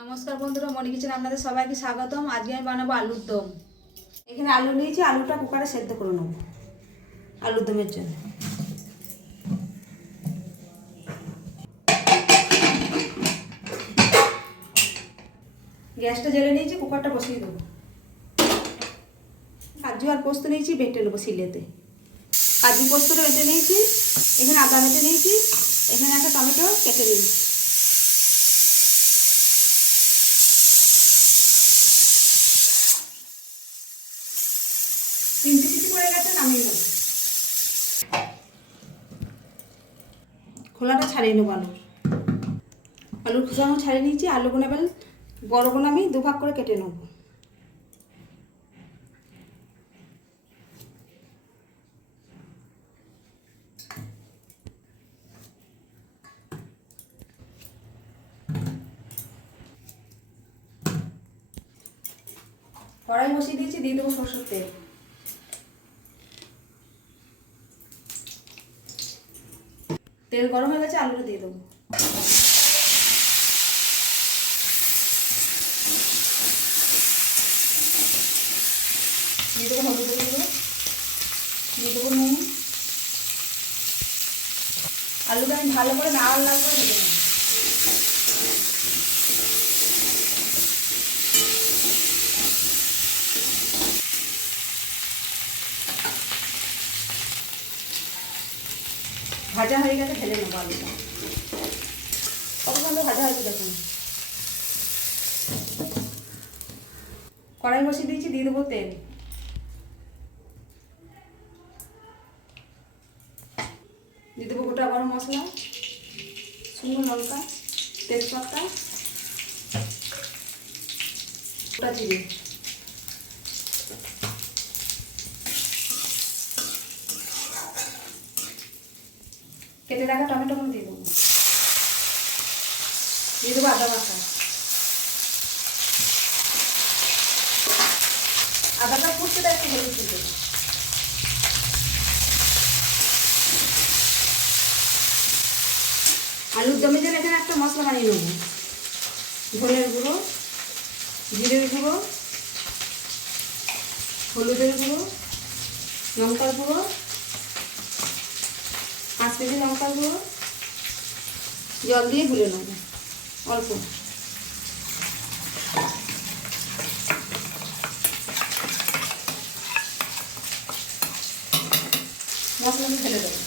নমস্কার বন্ধুরা, মনি কিচেনে আপনাদের সবাইকে স্বাগতম। আজকে আমি বানাবো আলুর দম। এখানে আলু নিয়েছি, আলুটা কুকারে সেদ্ধ করে নেব আলুর দমের জন্য। গ্যাসটা জ্বেলে নিয়েছি, কুকারটা বসিয়ে দেবো। কাজু আর পোস্ত নিয়েছি, বেটে নেবো শিলেতে। কাজু পোস্তটা বেটে নিয়েছি, এখানে আদা বেটে নিয়েছি, এখানে একটা টমেটো কেটে নিয়েছি। তিনটে সিটি পড়ে গেছে, নামিয়ে নেব। খোলাটা ছাড়িয়ে নেবো আলুর খোসা ছাড়িয়ে নিয়েছি। আলুগুলো এবার বড়গুলো আমি দুভাগ করে কেটে নেব। কড়াই বসিয়ে দিয়েছি, দিয়ে দেবো সরষের তেল। তেল গরম হয়ে গেছে, আলুটা দিয়ে দেবো। দিয়ে দেবো হলুদ গুঁড়ো, দিয়ে দেবো নুন। আলুটা আমি ভালো করে লাল লাল করে ভেজে নেব। ভাজা হয়ে গেছে, ঢেলে নেবো আলুটা। কত সুন্দর ভাজা হয়েছে দেখুন। কড়াই বসিয়ে দিয়েছি, দিয়ে দেবো তেল। দিয়ে দেবো গোটা গরম মশলা, শুকনো লঙ্কা, তেজপাতা, গোটা জিরে। কেটে রাখা টমেটোগুলো দিয়ে দেবো। দিয়ে দেবো আদা বাটা। আদাটা ফুটতে একটু হলুদ দিয়ে দেবো। আলুর দমের জন্য এখানে একটা মশলা বানিয়ে নেব। ধনের গুঁড়ো, জিরের গুঁড়ো, হলুদের গুঁড়ো, লঙ্কার গুঁড়ো, 5 কেজি লঙ্কার গুঁড়ো, জল দিয়ে গুলে নেব অল্প। মশলাটা ঢেলে দেবো।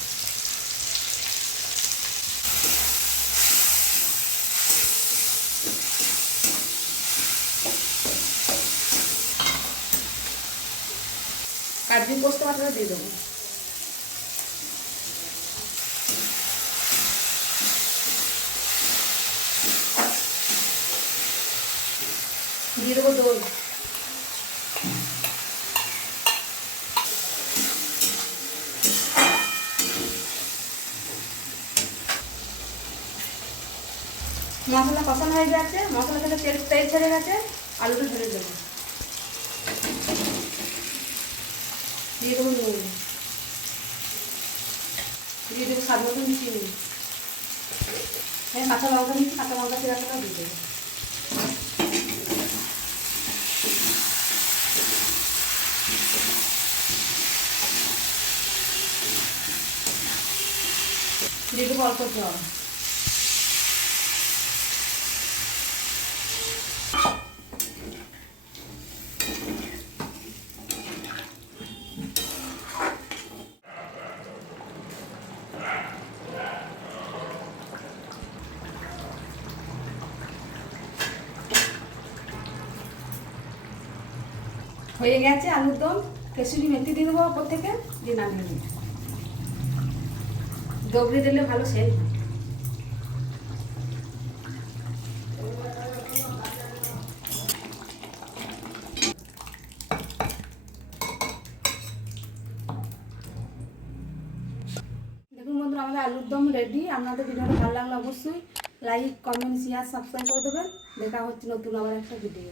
কাজু পোস্ত বাটাটা দিয়ে দেবো। দিয়ে দেবো দই। মশলা কষানো হয়ে গেছে, মশলা থেকে তেল ছেড়ে গেছে, আলুটা ঢেলে দেবো। দিয়ে দেবো নুন, দিয়ে দেবো স্বাদ মতো চিনি। হ্যাঁ, কাঁচা লঙ্কা দিচ্ছি, কাঁচা লঙ্কা চিরাটাও দিয়ে দেবো। দিয়ে দেবো অল্প জল। হয়ে গেছে আলুর দম। কেসুরি মেথি দিয়ে দেবো ওপর থেকে, দিয়ে নামিয়ে দেবো। ডবরি দিলে ভালো সেন্ট। দেখুন বন্ধুরা, আমাদের আলুর দম রেডি। আপনাদের ভিডিওটা ভালো লাগলে অবশ্যই লাইক, কমেন্ট, শেয়ার, সাবস্ক্রাইব করে দেবেন। দেখা হচ্ছে নতুন আবার একটা ভিডিও।